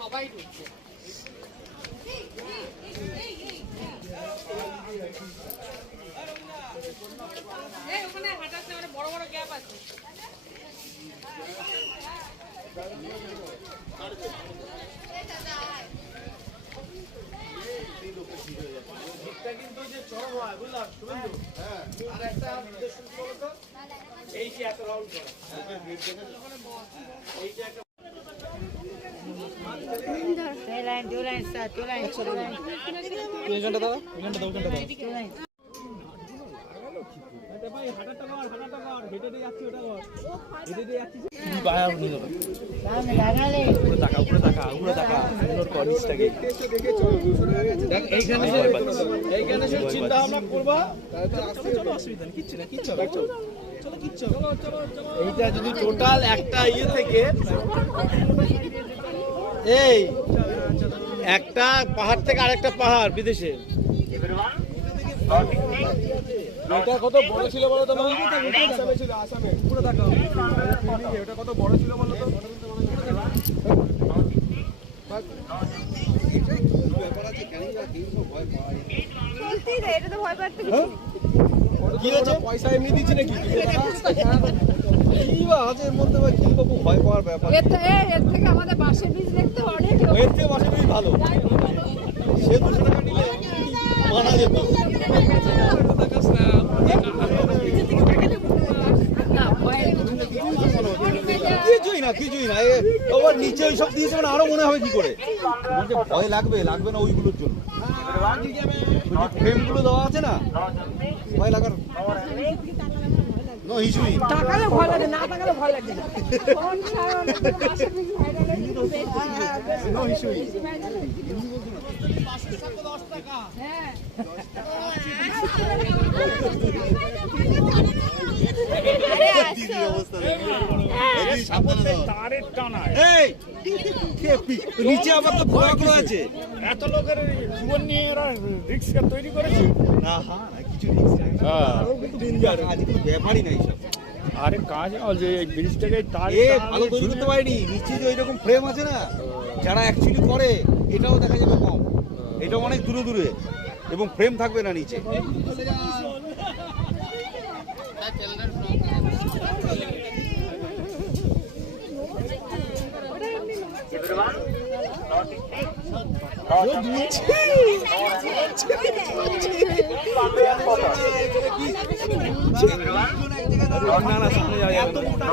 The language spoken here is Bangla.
সবাই ঢুকছে। ওখানে হাঁটাচ্ছে মানে বড় বড় গ্যাপ আছে। কিন্তু যে চরম হয় বুঝলাম শুভেন্দু। আর একটা এই যে এত রাউন্ড করা এইটা একটা চিন্তা ভাবনা করবা, অসুবিধা নেই, কিচ্ছু না, কিচ্ছু এইটা যদি টোটাল একটা ইয়ে থেকে এই একটা পাহাড় থেকে আরেকটা পাহাড় বিদেশে এটা কত বড় ছিল বলো তো? আসামে ছিল, আসামে পুরো দেখো এটা কত বড় ছিল বলো তো? কি হয়েছে? পয়সা এমনি দিচ্ছি নাকি? কি বা আছে এর মধ্যে, কি বাবু ভয় পাওয়ার ব্যাপার? এর থেকে আমাদের বাসের বীজ দেখতে অনেক, এর থেকে বাসের বীজ ভালো। সে 200 টাকা নিলে মানা যেত। কিছুই না ওর নিচে ওই সব দিয়েছে মানে আরো মনে হবে কি করে? ভয় লাগবে না ওইগুলোর জন্য। ফ্রেমগুলো দেওয়া আছে না, ভয় লাগার নো ইস্যুই। তাকালে ভয় লাগে, না তাকালে ভয় লাগে না। নো ইস্যুই। নিচে আবার তো ঘোড়াগুলো আছে, এত লোকের জীবন নিয়ে এরা রিস্ক তৈরি করেছে না কিছু ব্যাপারই নাই সব। আরে কাজ যে ব্রিজ থেকে ভালো তৈরি করতে পারিনি। নিচে যে ওইরকম ফ্রেম আছে না, যারা অ্যাকচুয়ালি করে এটাও দেখা যাবে কম, এটাও অনেক দূরে এবং ফ্রেম থাকবে না নিচে। না সামনে যাওয়া যাবে না।